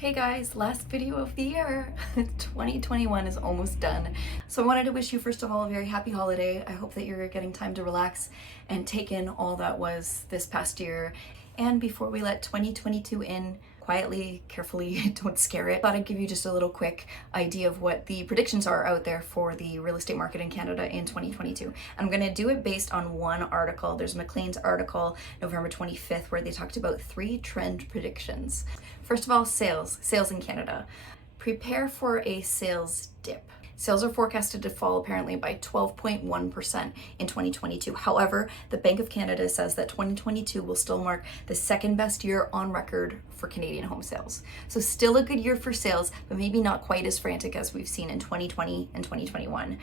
Hey guys, last video of the year. 2021 is almost done. So I wanted to wish you first of all a very happy holiday. I hope that you're getting time to relax and take in all that was this past year. And before we let 2022 in, quietly, carefully, don't scare it, I thought I'd give you just a little quick idea of what the predictions are out there for the real estate market in Canada in 2022. I'm going to do it based on one article. There's Maclean's article, November 25th, where they talked about 3 trend predictions. First of all, sales in Canada. Prepare for a sales dip. Sales are forecasted to fall apparently by 12.1% in 2022. However, the Bank of Canada says that 2022 will still mark the second best year on record for Canadian home sales. So still a good year for sales, but maybe not quite as frantic as we've seen in 2020 and 2021.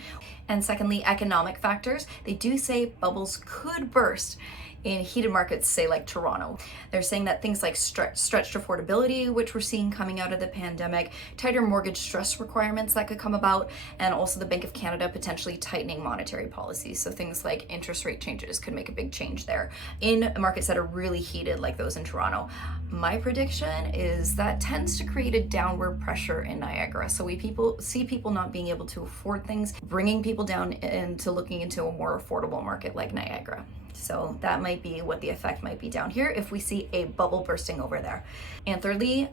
And secondly, economic factors. They do say bubbles could burst in heated markets, say like Toronto. They're saying that things like stretched affordability, which we're seeing coming out of the pandemic, tighter mortgage stress requirements that could come about, and also the Bank of Canada potentially tightening monetary policies. So things like interest rate changes could make a big change there in markets that are really heated like those in Toronto. My prediction is that tends to create a downward pressure in Niagara. So we see people not being able to afford things, bringing people down into looking into a more affordable market like Niagara. So that might be what the effect might be down here if we see a bubble bursting over there. And thirdly,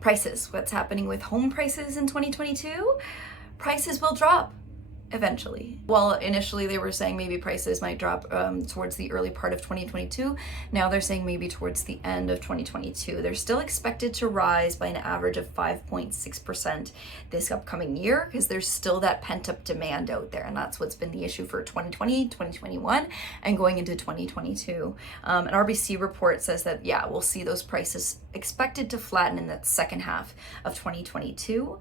prices. What's happening with home prices in 2022? Prices will drop eventually. While initially they were saying maybe prices might drop towards the early part of 2022, now they're saying maybe towards the end of 2022. They're still expected to rise by an average of 5.6% this upcoming year because there's still that pent-up demand out there, and that's what's been the issue for 2020, 2021, and going into 2022. An RBC report says that, yeah, we'll see those prices expected to flatten in that second half of 2022,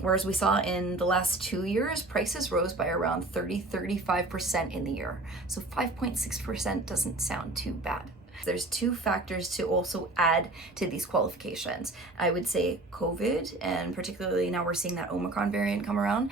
whereas we saw in the last 2 years, prices rose by around 35% in the year. So 5.6% doesn't sound too bad. There's 2 factors to also add to these qualifications. I would say COVID, and particularly now we're seeing that Omicron variant come around.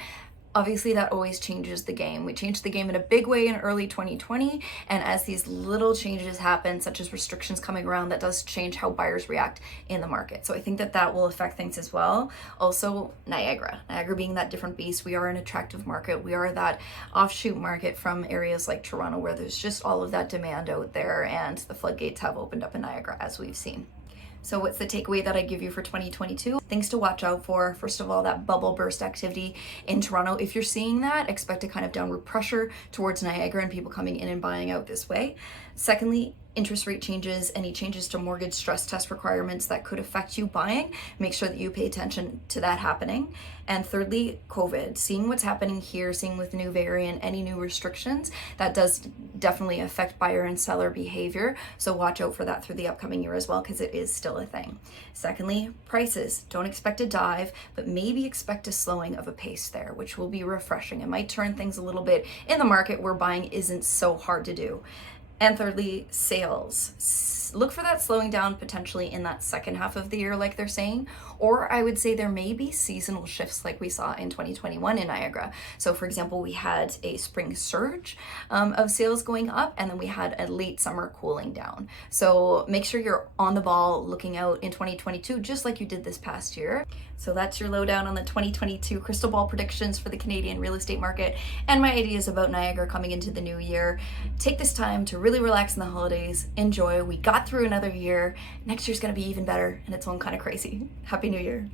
Obviously, that always changes the game. We changed the game in a big way in early 2020, and as these little changes happen, such as restrictions coming around, that does change how buyers react in the market. So I think that that will affect things as well. Also, Niagara being that different beast, we are an attractive market. We are that offshoot market from areas like Toronto where there's just all of that demand out there, and the floodgates have opened up in Niagara, as we've seen. So what's the takeaway that I give you for 2022? Things to watch out for. First of all, that bubble burst activity in Toronto. If you're seeing that, expect a kind of downward pressure towards Niagara and people coming in and buying out this way. Secondly, interest rate changes, any changes to mortgage stress test requirements that could affect you buying, make sure that you pay attention to that happening. And thirdly, COVID, seeing what's happening here, seeing with the new variant, any new restrictions, that does definitely affect buyer and seller behavior. So watch out for that through the upcoming year as well, because it is still a thing. Secondly, prices. Don't expect a dive, but maybe expect a slowing of a pace there, which will be refreshing. It might turn things a little bit in the market where buying isn't so hard to do. And thirdly, sales. Look for that slowing down potentially in that second half of the year, like they're saying. Or I would say there may be seasonal shifts like we saw in 2021 in Niagara. So for example, we had a spring surge of sales going up, and then we had a late summer cooling down. So make sure you're on the ball looking out in 2022, just like you did this past year. So that's your lowdown on the 2022 crystal ball predictions for the Canadian real estate market and my ideas about Niagara coming into the new year. Take this time to really relax in the holidays, enjoy. We got through another year. Next year's gonna be even better in its own kind of crazy. Happy New Year.